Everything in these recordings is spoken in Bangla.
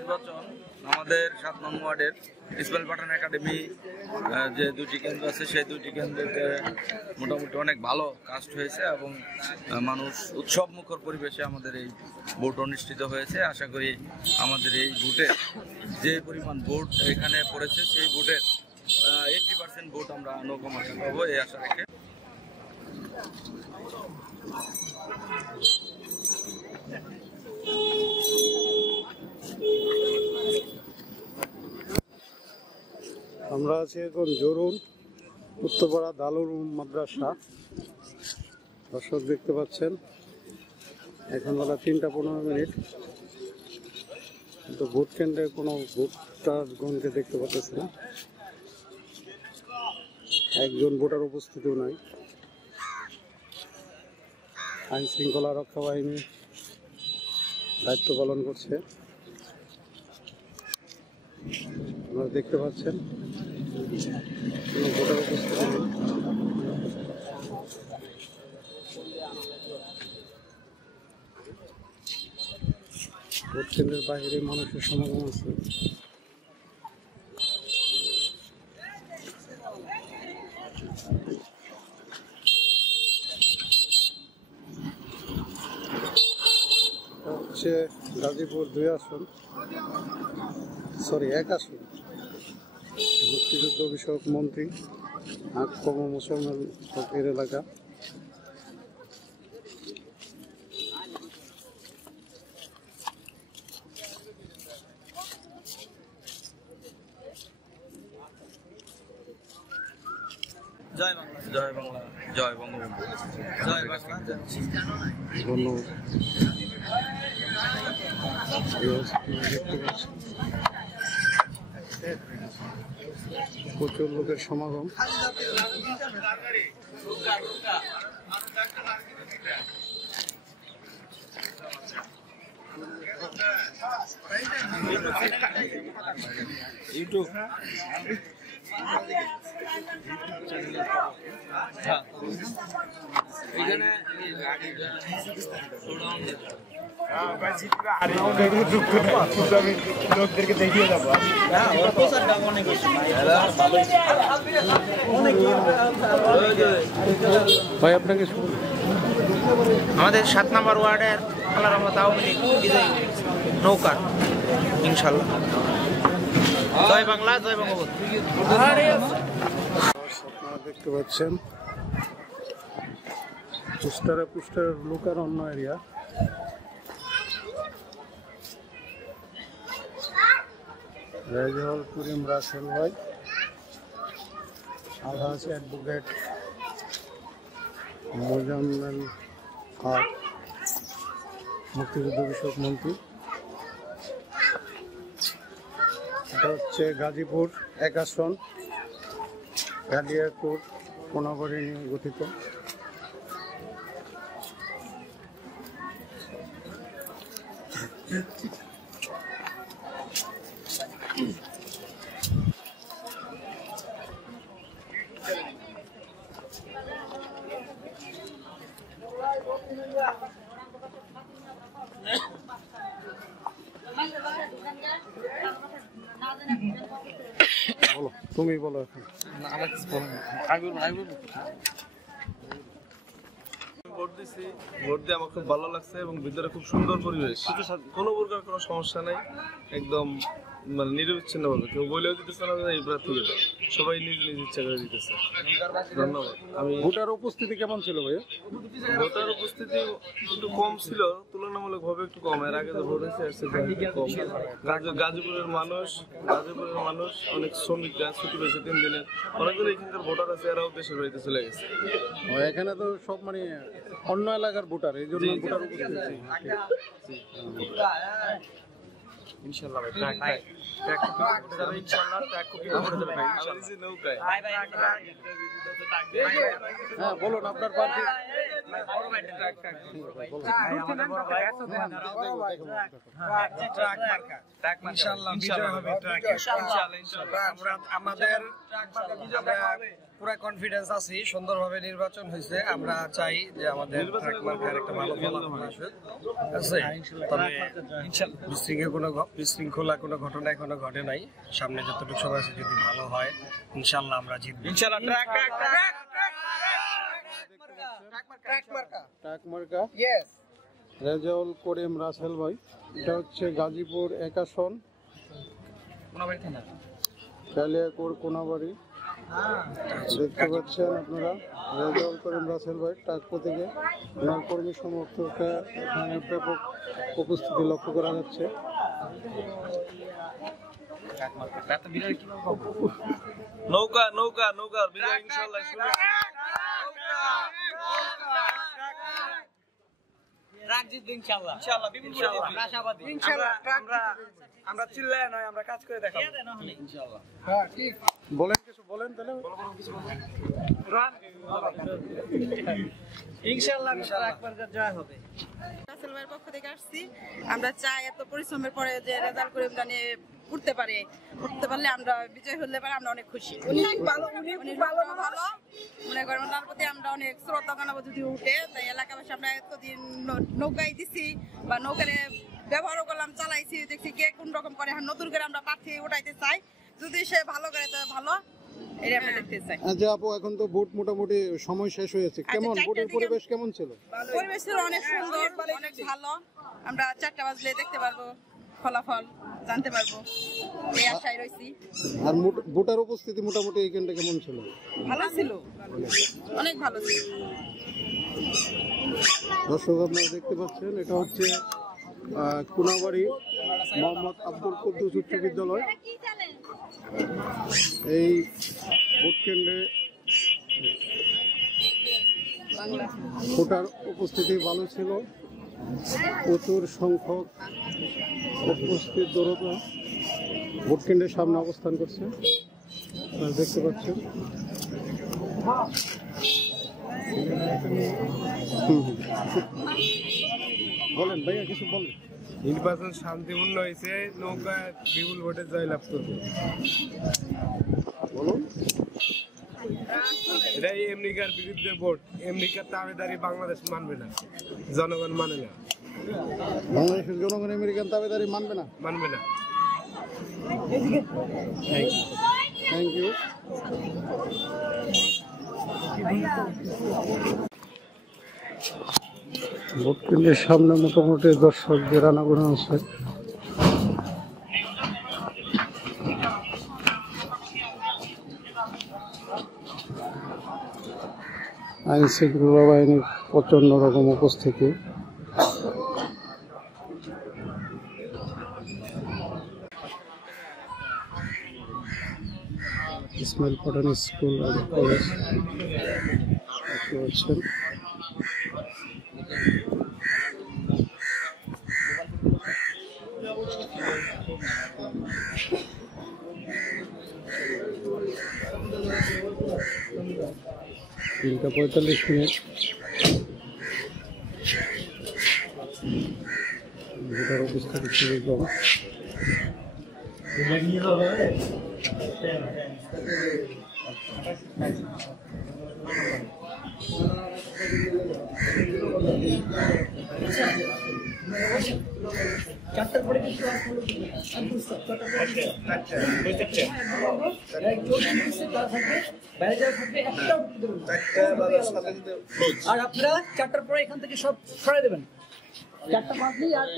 নির্বাচন আমাদের 7 নং ওয়ার্ডের ইসমাইল পাঠান একাডেমি যে দুটি কেন্দ্র আছে সেই দুটি কেন্দ্রতে মোটামুটি অনেক ভালো কাস্ট হয়েছে এবং মানুষ উৎসব মুখর পরিবেশে আমাদের এই ভোট অনুষ্ঠিত হয়েছে। আশা করি আমাদের এই ভোটে যে পরিমাণ ভোট এখানে পড়েছে সেই ভোটের 80% ভোট আমরা নৌকামার্কা পাবো এই আশা রেখে। আমরা আছি এখন জরুন উত্তরপাড়া দারুল উলুম মাদ্রাসা। দর্শক দেখতে পাচ্ছেন এখন বেলা 3:15, কিন্তু ভোট কেন্দ্রে কোনো ভোটার গণকে দেখতে পাচ্ছি না, একজন ভোটার উপস্থিতিও নাই। আইন শৃঙ্খলা রক্ষা বাহিনী দায়িত্ব পালন করছে, আপনারা দেখতে পাচ্ছেন কোনো ভোটার উপস্থিতি নেই। ভোট কেন্দ্রের বাইরে মানুষের সমাগম আছে। হচ্ছে গাজীপুর 2 আসন, সরি 1 আসন। মুক্তিযুদ্ধ বিষয়ক মন্ত্রী আকম মুসলমান ফকির এলাকা। জয় বাংলা, জয় বাংলা, জয় বঙ্গবন্ধু, জয় বাংলা। ধন্যবাদ। প্রচুর লোকের সমাগম। ইউটিউব লোকদেরকে দেখিয়ে যাবো। ভাই আপনাকে আমাদের 7 নম্বর ওয়ার্ডের আল্লাহর রহমতে আওয়ামী লীগ বিজয়ী নৌকা ইনশাল্লাহ। জয় বাংলা, জয় বঙ্গবন্ধু। আপনারা দেখতে পাচ্ছেন পুস্টারের লোকার অন্য এরিয়া। রেজাউল করিম রাসেল ভাই, আলহাজ অ্যাডভোকেট মোজাম্মেল হক, মুক্তিযুদ্ধ বিষয়ক মন্ত্রী। এটা হচ্ছে গাজীপুর 1 আসন, কালিয়াকুর কোনাবাড়ি নিয়ে গঠিত। বলো, তুমি বলো এখন। ভোট দিছি, ভোট দিয়ে আমার খুব ভালো লাগছে এবং ভিতরে খুব সুন্দর পরিবেশ, কোনো প্রকার কোনো সমস্যা নাই, একদম মানে নিরবিচ্ছিন্ন ভাবে কেউ বলেও দিতেছে না এই প্রার্থী সবাই নিজ নিজ ইচ্ছা করে দিতেছে। ধন্যবাদ। আমি ভোটার উপস্থিতি কেমন ছিল ভাইয়া? ভোটার উপস্থিতি একটু কম ছিল, তুলনামূলক ভাবে একটু কম। এর আগে তো ভোট হয়েছে কম। গাজীপুরের মানুষ অনেক শ্রমিকরা ছুটি পেয়েছে 3 দিনের, অনেকগুলো এখানকার ভোটার আছে, এরাও দেশের বাড়িতে চলে গেছে। এখানে তো সব মানে অন্য এলাকার ভোটার, এই জন্য ভোটার উপস্থিতি। ইনশাআল্লাহ ভাই ট্র্যাক ইনশাআল্লাহ ট্র্যাক কপি করে দেবে ভাই ইনশাআল্লাহ। নৌকায় হ্যাঁ বলুন আপনার প্রার্থী। ইনশাআল্লাহ বিজয় হবে ট্রাকে। আমাদের পুরো কনফিডেন্স আছি, সুন্দরভাবে নির্বাচন হয়েছে। আমরা চাই যে আমাদের ট্রাক মার্কার একটা ভালো ফলাফল আসুক। তবে বিশৃঙ্খলা কোনো ঘটনা এখনো ঘটে নাই। সামনে যতটুকু সময় আছে যদি ভালো হয় ইনশাআল্লাহ আমরা জিতব। ইনশাআল্লাহ ট্রাক মার্কা রেজাউল করিম রাসেল ভাই। এটা হচ্ছে গাজীপুর 1 আসন, কালিয়াকৈর কোনাবাড়ি। দেখতে পাচ্ছেন আপনারা রেজাউল করিম রাসেল ভাই ট্রাক প্রতীকে। ওনার কর্মী সমর্থকরা এখানে ব্যাপক উপস্থিতি লক্ষ্য করা যাচ্ছে। নৌকা নৌকা নৌকা বিজয় ইনশাআল্লাহ। আমরা চিল্লায় নয়, আমরা কাজ করে দেখাবো। হ্যাঁ ঠিক বলেন, কিছু বলেন তাহলে। ইনশাআল্লাহ ট্রাক মার্কার জয় হবে। রাসেল ভাইয়ের পক্ষ থেকে আসছি। আমরা চাই এত পরিশ্রমের পরে যে রেজাল্ট করে জানিয়ে উঠতে পারলে আমরা বিজয় হলে পারে আমরা অনেক খুশি। উনি ভালো মনে করেন, ওনার প্রতি আমরা অনেক শ্রদ্ধা জানাবো যদি উঠে। তাই এলাকাবাসী আমরা এতদিন নৌকায় দিছি বা নৌকারে ব্যবহারও করলাম, চালাইছি, দেখছি কে কোন রকম করে। নতুন করে আমরা প্রার্থী উঠাইতে চাই, যদি সে ভালো করে তো ভালো, এটা আমরা দেখতে চাই। আচ্ছা আপু, এখন তো ভোট মোটামুটি সময় শেষ হয়েছে, কেমন ভোটের পরিবেশ কেমন ছিল? পরিবেশ ছিল অনেক সুন্দর, অনেক ভালো। আমরা 4টা বাজলে দেখতে পারবো, ফলাফল জানতে পারবো, এই আশায় রয়েছি। আর ভোটার উপস্থিতি মোটামুটি এইখানটা কেমন ছিল? ভালো ছিল, অনেক ভালো ছিল। দর্শক আপনারা দেখতে পাচ্ছেন, এটা হচ্ছে কোনাবাড়ি মোহাম্মদ আব্দুল কুদ্দুস উচ্চ বিদ্যালয়। এই ভোট কেন্দ্রে ভোটার উপস্থিতি ভালো ছিল, প্রচুর সংখ্যক উপস্থিত জনতা ভোট কেন্দ্রের সামনে অবস্থান করছে, আপনারা দেখতে পাচ্ছেন। বলেন ভাইয়া, কিছু বলেন। নির্বাচন শান্তিপূর্ণ হয়েছে, নৌকা বিপুল ভোটে জয়লাভ করবে। বলুন। এটাই আমেরিকার বিরুদ্ধে ভোট। আমেরিকার দাবিদারি বাংলাদেশ মানবে না, জনগণ মানে না, বাংলাদেশের জনগণ আমেরিকান দাবিদারি মানবে না। Thank you. ভোট কেন্দ্রের সামনে মোটামুটি দর্শকদের আনাগোনা আছে। আইন শৃঙ্খলা বাহিনীর প্রচন্ড রকম উপস্থিতি। ইসমাইল পঠান স্কুল অ্যান্ড কলেজ দেখতে পাচ্ছেন। তিনটা 45 মিনিট ভোটার উপস্থিতি খুবই কম। আর আপনারা 4টার পরে এখান থেকে সব সরাই দেবেন। 4টা বাজলেই আর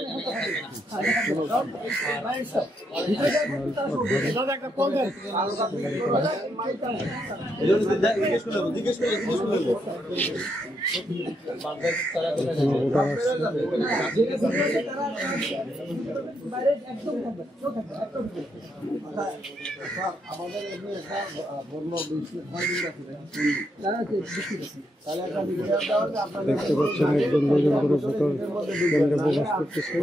দেখতে পাচ্ছেন একজন দুজন করে ভোটার কেন্দ্রে প্রবেশ করতেছে।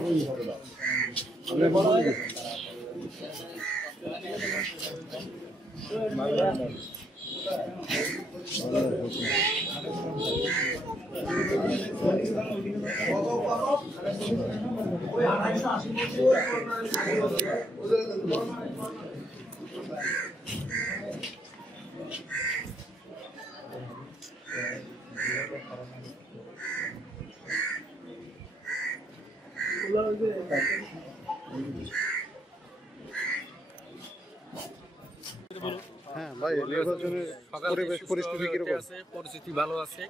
হ্যাঁ ভাই, নির্বাচনের পরিবেশ পরিস্থিতি কিরকম? পরিস্থিতি ভালো আছে,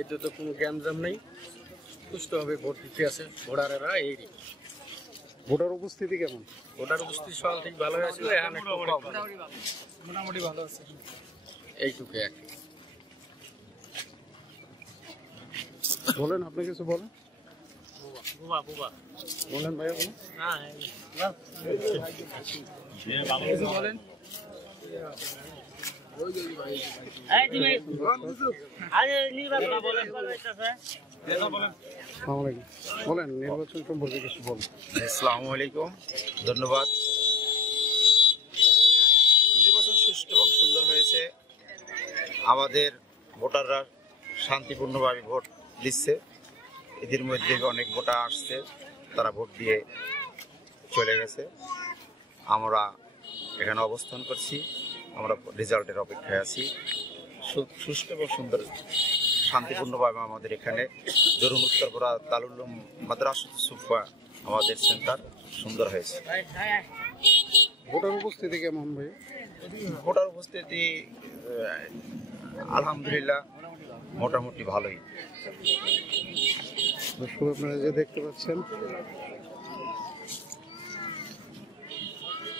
এতে তো কোনো গ্যামজাম নেই, সুষ্ঠুভাবে ভোট দিতে আছে ভোটারেরা। এই ভোটার উপস্থিতি কেমন? ভোটার উপস্থিতি সকাল ঠিক ভালো আছে, এখন একটু কম, মোটামুটি ভালো আছে, এইটুকু আর কি। বলেন, আপনি কিছু বলেন। বলেন ভাইয়া, বলেন। কিছু বলেন। আসসালামু আলাইকুম। বলেন, নির্বাচন সম্পর্কে কিছু বলেন। আসসালামু আলাইকুম, ধন্যবাদ। নির্বাচন সুষ্ঠু এবং সুন্দর হয়েছে। আমাদের ভোটাররা শান্তিপূর্ণভাবে ভোট দিচ্ছে। এদের মধ্যে অনেক ভোটার আসছে, তারা ভোট দিয়ে চলে গেছে। আমরা এখানে অবস্থান করছি, আমরা রেজাল্টের অপেক্ষায় আছি। সুষ্ঠু এবং সুন্দর শান্তিপূর্ণভাবে আমাদের এখানে জরুন উত্তরপাড়া দারুল উলুম মাদ্রাসাতুস সুফা আমাদের সেন্টার সুন্দর হয়েছে। ভোটার উপস্থিতি কেমন ভাই? ভোটার উপস্থিতি আলহামদুলিল্লাহ মোটামুটি ভালোই। দর্শক, আপনারা যে দেখতে পাচ্ছেন,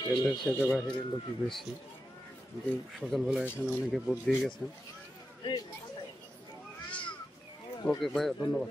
কেন্দ্রের সাথে বাহিরের লোকই বেশি, কিন্তু সকালবেলা এখানে অনেকে ভোট দিয়ে গেছেন। ওকে ভাইয়া, ধন্যবাদ।